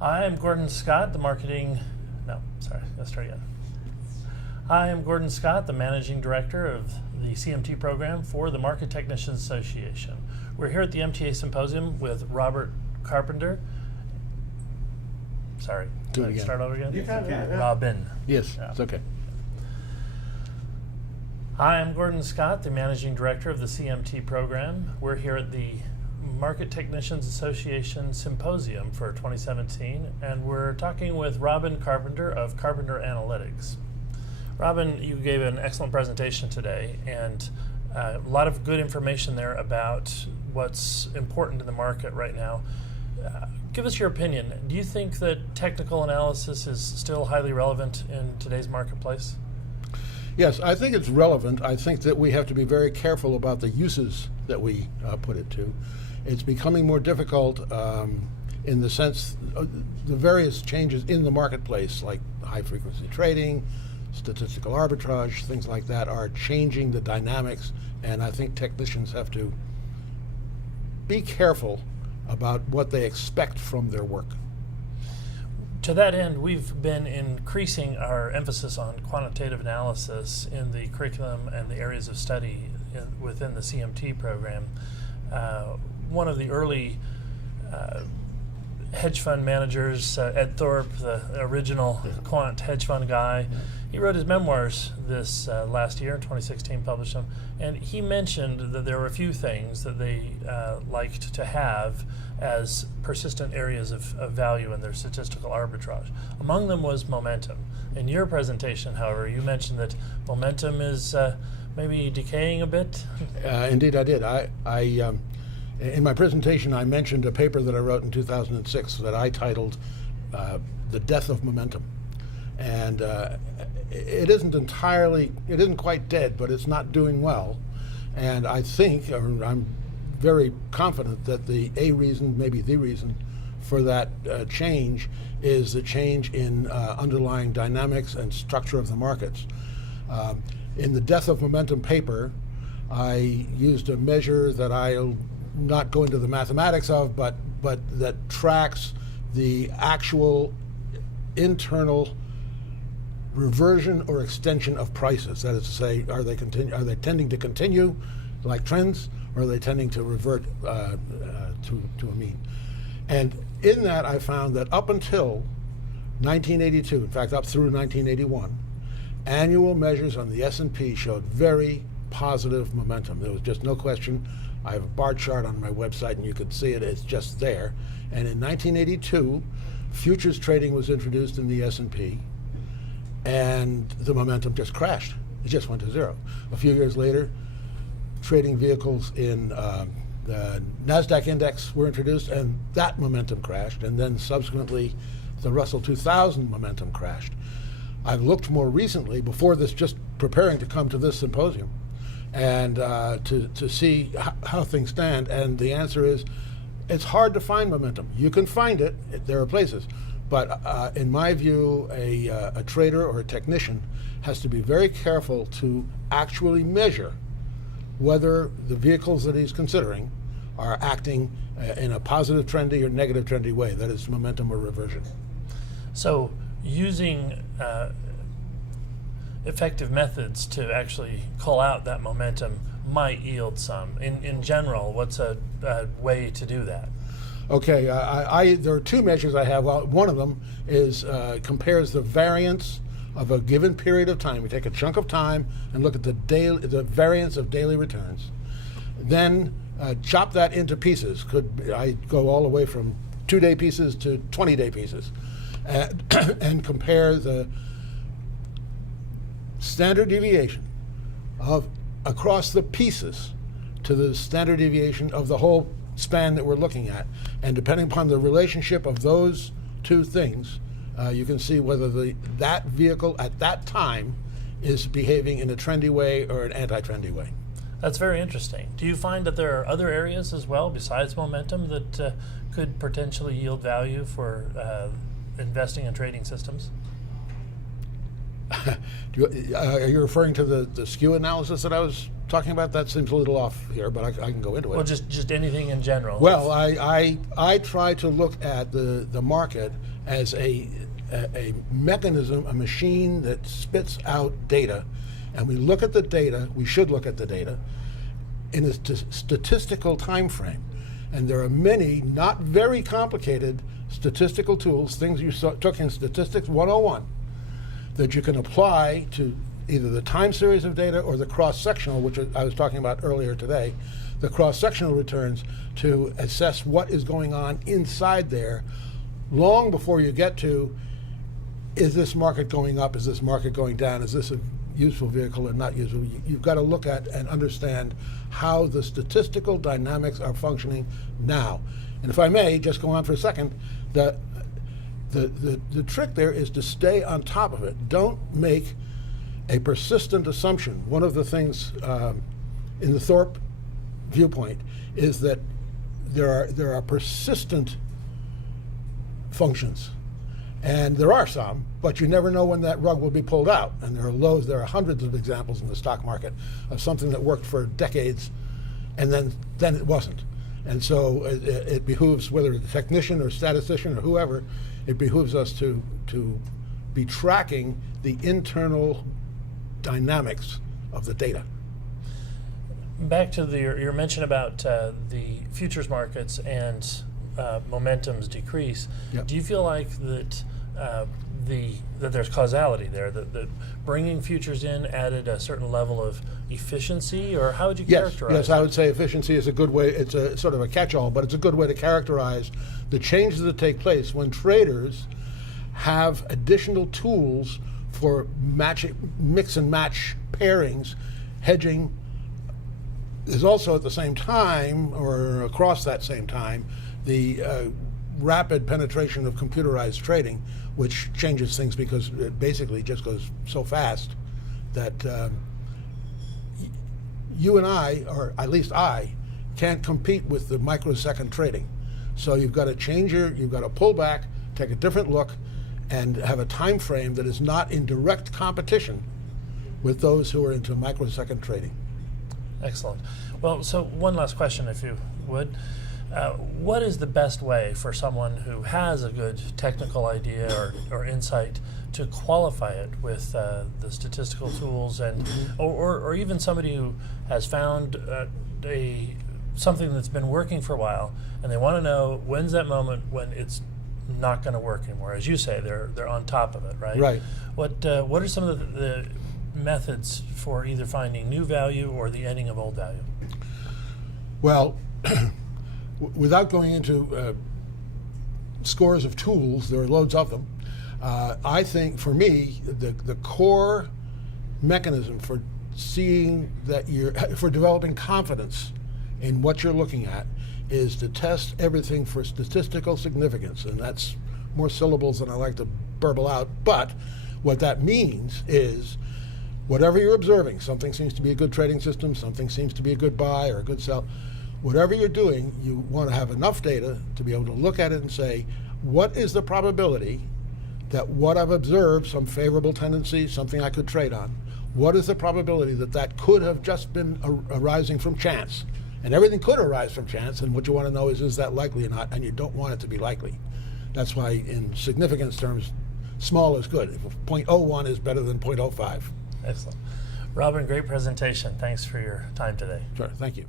I am Gordon Scott, the marketing, no, sorry, let's start again. I am Gordon Scott, the Managing Director of the CMT program for the Market Technicians Association. We're here at the MTA Symposium with Robert Carpenter. Sorry, Do it again. Start over again? Yes, you can. Robin. Yes, Yeah. it's okay. Hi, I'm Gordon Scott, the Managing Director of the CMT program. We're here at the Market Technicians Association Symposium for 2017, and we're talking with Robin Carpenter of Carpenter Analytics. Robin, you gave an excellent presentation today, and a lot of good information there about what's important in the market right now. Give us your opinion. Do you think that technical analysis is still highly relevant in today's marketplace? Yes, I think it's relevant. I think that we have to be very careful about the uses that we put it to. It's becoming more difficult in the sense the various changes in the marketplace, like high-frequency trading, statistical arbitrage, things like that, are changing the dynamics, and I think technicians have to be careful about what they expect from their work. To that end, we've been increasing our emphasis on quantitative analysis in the curriculum and the areas of study within the CMT program. One of the early hedge fund managers, Ed Thorpe, the original quant hedge fund guy, he wrote his memoirs this last year, in 2016, published them, and he mentioned that there were a few things that they liked to have as persistent areas of value in their statistical arbitrage. Among them was momentum. In your presentation, however, you mentioned that momentum is maybe decaying a bit. Indeed, I did. In my presentation, I mentioned a paper that I wrote in 2006 that I titled "The Death of Momentum," and it isn't quite dead, but it's not doing well. And I think, or I'm very confident that maybe the reason for that change is the change in underlying dynamics and structure of the markets. In the Death of Momentum paper, I used a measure that I'll not go into the mathematics of, but that tracks the actual internal reversion or extension of prices. That is to say, are they tending to continue like trends, or are they tending to revert to a mean? And in that, I found that up until 1982, in fact, up through 1981, annual measures on the S&P showed very positive momentum. There was just no question. I have a bar chart on my website, and you can see it. It's just there. And in 1982, futures trading was introduced in the S&P, and the momentum just crashed. It just went to zero. A few years later, trading vehicles in the NASDAQ index were introduced, and that momentum crashed. And then subsequently, the Russell 2000 momentum crashed. I've looked more recently, before this, just preparing to come to this symposium, and to see how things stand. And the answer is, it's hard to find momentum. You can find it, there are places. But in my view, a trader or a technician has to be very careful to actually measure whether the vehicles that he's considering are acting in a positive trendy or negative trendy way, that is momentum or reversion. So using effective methods to actually call out that momentum might yield some. In general, what's a way to do that? Okay, there are two measures I have. Well, one of them is compares the variance of a given period of time. We take a chunk of time and look at the variance of daily returns. Then chop that into pieces. I go all the way from 2-day pieces to 20-day pieces, and compare the standard deviation across the pieces to the standard deviation of the whole span that we're looking at. And depending upon the relationship of those two things, you can see whether that vehicle at that time is behaving in a trendy way or an anti-trendy way. That's very interesting. Do you find that there are other areas as well besides momentum that could potentially yield value for investing in trading systems? Are you referring to the skew analysis that I was talking about that seems a little off here, but I can go into it. Well, just anything in general. Well, I try to look at the market as a mechanism, a machine that spits out data, and we look at the data, we should look at the data, in a statistical time frame. And there are many not very complicated statistical tools, things you took in Statistics 101, that you can apply to either the time series of data or the cross-sectional, which I was talking about earlier today, the cross-sectional returns to assess what is going on inside there long before you get to, is this market going up, is this market going down, is this a useful vehicle or not useful? You've got to look at and understand how the statistical dynamics are functioning now. And if I may, just go on for a second, the trick there is to stay on top of it. Don't make a persistent assumption. One of the things in the Thorpe viewpoint is that there are persistent functions. And there are some, but you never know when that rug will be pulled out. And there are hundreds of examples in the stock market of something that worked for decades and then it wasn't. And so it behooves, whether it's a technician or statistician or whoever, it behooves us to be tracking the internal dynamics of the data. Back to your mention about the futures markets and momentum's decrease. Yep. Do you feel like that that there's causality there, that bringing futures in added a certain level of efficiency, or how would you characterize it? Yes, I would say efficiency is a good way. It's a sort of a catch-all, but it's a good way to characterize the changes that take place when traders have additional tools for mix and match pairings, hedging. There's also at the same time, or across that same time, the rapid penetration of computerized trading, which changes things because it basically just goes so fast that you and I, or at least I, can't compete with the microsecond trading. So you've got to pull back, take a different look, and have a time frame that is not in direct competition with those who are into microsecond trading. Excellent. Well, so one last question, if you would. What is the best way for someone who has a good technical idea or insight to qualify it with the statistical tools, and or even somebody who has found something that's been working for a while, and they want to know when's that moment when it's not going to work anymore? As you say, they're on top of it, right? Right. What are some of the methods for either finding new value or the ending of old value? Well, without going into scores of tools, there are loads of them. I think for me, the core mechanism for seeing that for developing confidence in what you're looking at is to test everything for statistical significance, and that's more syllables than I like to burble out. But what that means is, whatever you're observing, something seems to be a good trading system, something seems to be a good buy or a good sell. Whatever you're doing, you want to have enough data to be able to look at it and say, what is the probability that what I've observed, some favorable tendency, something I could trade on, what is the probability that that could have just been arising from chance? And everything could arise from chance, and what you want to know is that likely or not, and you don't want it to be likely. That's why in significance terms, small is good. If 0.01 is better than 0.05. Excellent. Robin, great presentation. Thanks for your time today. Sure, thank you.